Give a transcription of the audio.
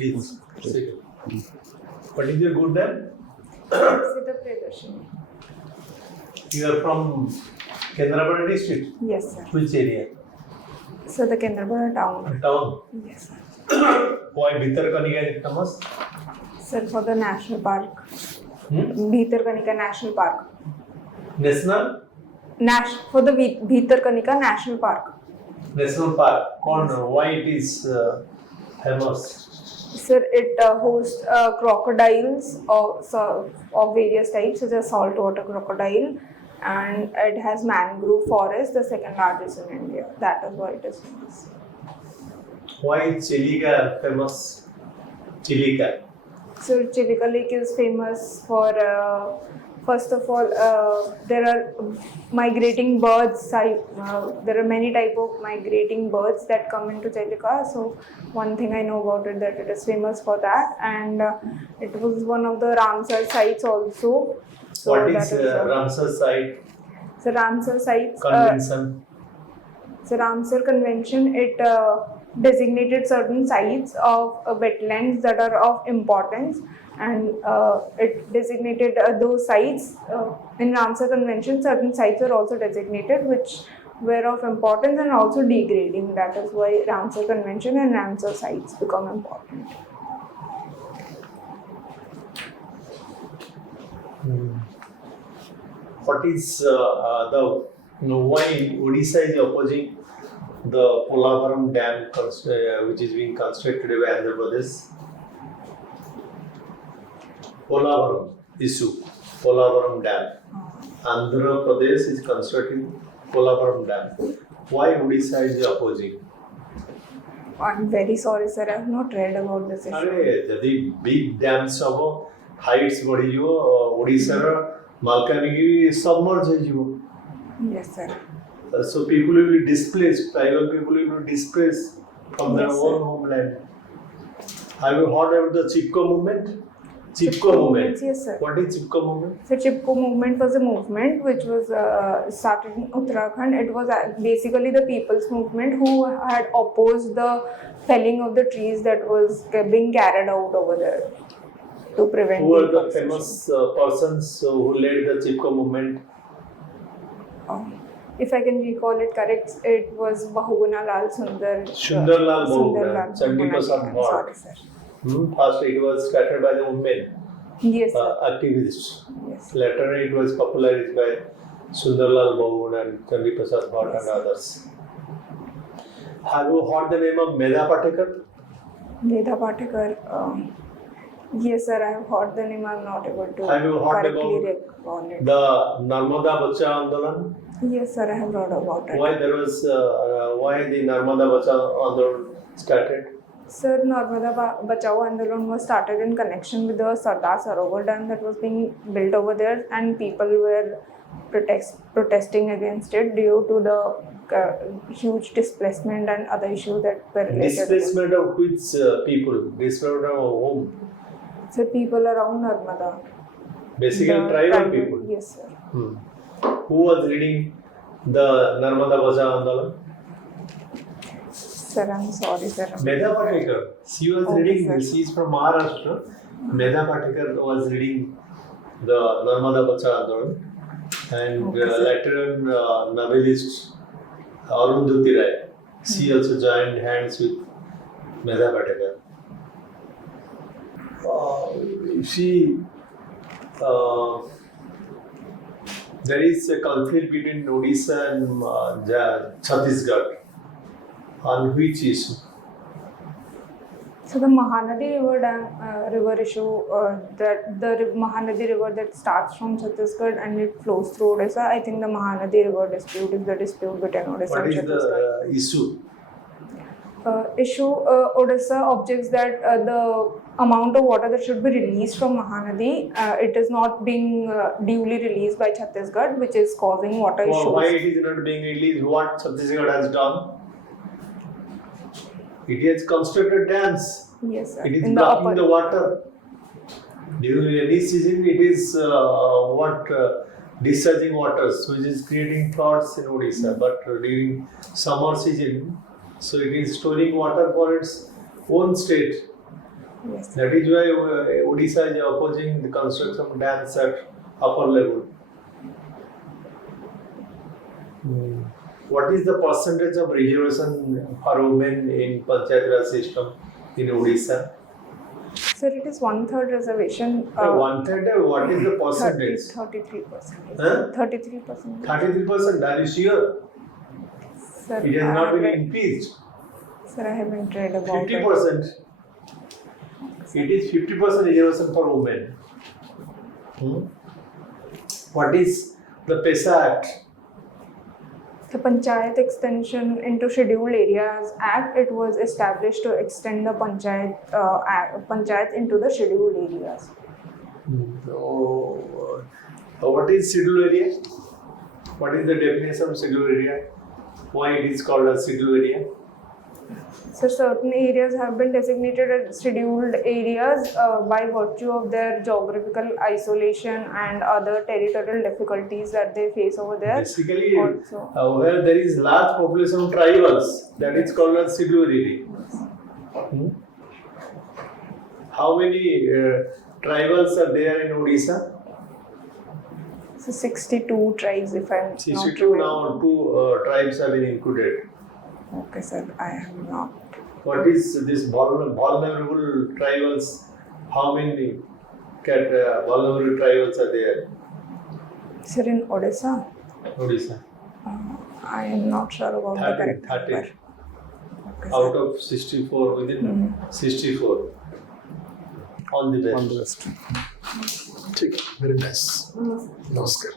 Please sit. What is your good name? Epsita Priyadarshini. You are from Kendrapada district? Yes, sir. Which area? So the Kendrapada town. Town. Yes, sir. Why Bhitarkanika is famous? Sir, for the national park. Hmm? Bhitarkanika National Park. National? For the Bhitarkanika National Park. National Park. Why it is famous? Sir, it hosts crocodiles of various types, such as saltwater crocodile, and it has mangrove forest, the second largest in India. That is why it is famous. Why Chilika famous? Chilika. So Chilika Lake is famous for, first of all, there are migrating birds. There are many type of migrating birds that come into Chilika. So one thing I know about it, that it is famous for that, and it was one of the Ramsar sites also. So What is that Ramsar site? So Ramsar sites. Convention. So Ramsar Convention, it designated certain sites of wetlands that are of importance, and it designated those sites. In Ramsar Convention, certain sites are also designated which were of importance and also degrading. That is why Ramsar Convention and Ramsar sites become important. What is why Odisha is opposing the Polavaram Dam which is being constructed by Andhra Pradesh? Polavaram issue. Polavaram Dam. Andhra Pradesh is constructing Polavaram Dam. Why Odisha is opposing? I'm very sorry, sir. I have not read about this issue. The big dams of heights Odisha Malkanagiri submerged. Yes, sir. So people will be displaced, tribal people will be displaced from their Yes, own sir. homeland. Have you heard about the Chipko movement? Chipko movement. Yes, sir. What is Chipko movement? So Chipko movement was a movement which was started in Uttarakhand. It was basically the people's movement who had opposed the felling of the trees that was being carried out over there to prevent. Who are the deforestation. famous persons who led the Chipko movement? If I can recall it correct, it was Bahuguna Lal Sundar. Sundarlal Bahuguna, Bahuguna. Chandiprasad Bhatt. Sorry, sir. First it was started by the women, Yes, sir. activists. Yes. Later it was popularized by Sundarlal Bahuguna and Chandiprasad Bhatt and others. Have you heard the name of Medha Patekar? Veda Patekar. Yes, sir. I have heard the name. I am not able to Have you heard correctly about recall it. the Narmada Bacha Andolan? Yes, sir. I have heard about it. Why there was why the Narmada Bacha Andolan started? Sir, Narmada Bachao Andolan was started in connection with the Sardar Sarovar Dam that was being built over there, and people were protesting against it due to the huge displacement and other issues that were related. Displacement of which people? Displacement of whom? So people around Narmada. Basically The tribal people. Yes, sir. Who was leading the Narmada Bacha Andolan? Sir, I'm sorry, sir. Medha Patekar. She was Okay, leading, sir. she is from Maharashtra. Medha Patekar was leading the Narmada Bacha Andolan. And Okay, sir. later on, novelist Arundhati Rai, she also joined hands with Medha Patekar. There is a conflict between Odisha and Chhattisgarh. On which issue? So the Mahanadi river issue, that the Mahanadi river that starts from Chhattisgarh and it flows through Odisha. I think the Mahanadi river dispute is the dispute between Odisha What and is Chhattisgarh. the issue? Odisha objects that the amount of water that should be released from Mahanadi, it is not being duly released by Chhattisgarh, which is causing water issues. Why it is not being released? What Chhattisgarh has done? It has constructed dams. Yes, sir. It is In the blocking upper. the water. During rainy season, it is discharging waters, which is creating floods in Odisha. But during summer season, so it is storing water for its own state. Yes. That is why Odisha is opposing the construction of dams at upper level. What is the percentage of reservation for women in Panchayat Raj system in Odisha? Sir, it is 1/3 reservation. One third. What is the percentage? 33%. Huh? 33%. 33%. Are you sure? Sir, It has I not been haven't- increased. Sir, I haven't read about 50%. It is 50% reservation for women. What is the PESA Act? The Panchayat Extension into Scheduled Areas Act, it was established to extend the Panchayat into the scheduled areas. So, what is scheduled area? What is the definition of scheduled area? Why it is called a scheduled area? So certain areas have been designated as scheduled areas by virtue of their geographical isolation and other territorial difficulties that they face over there. Basically, Also. where there is large population of tribals, that is called as scheduled area. How many tribals are there in Odisha? So 62 tribes, if I'm not 62 wrong. now, two tribes have been included. Okay, sir, I have not. What is this vulnerable tribals? How many vulnerable tribals are there? Sir, in Odisha, Odisha. I am not sure about the 30, correct 30. number. Okay, Out sir. of 64, within 64. All the best. All the best. ठीक है, very nice. Namaskar.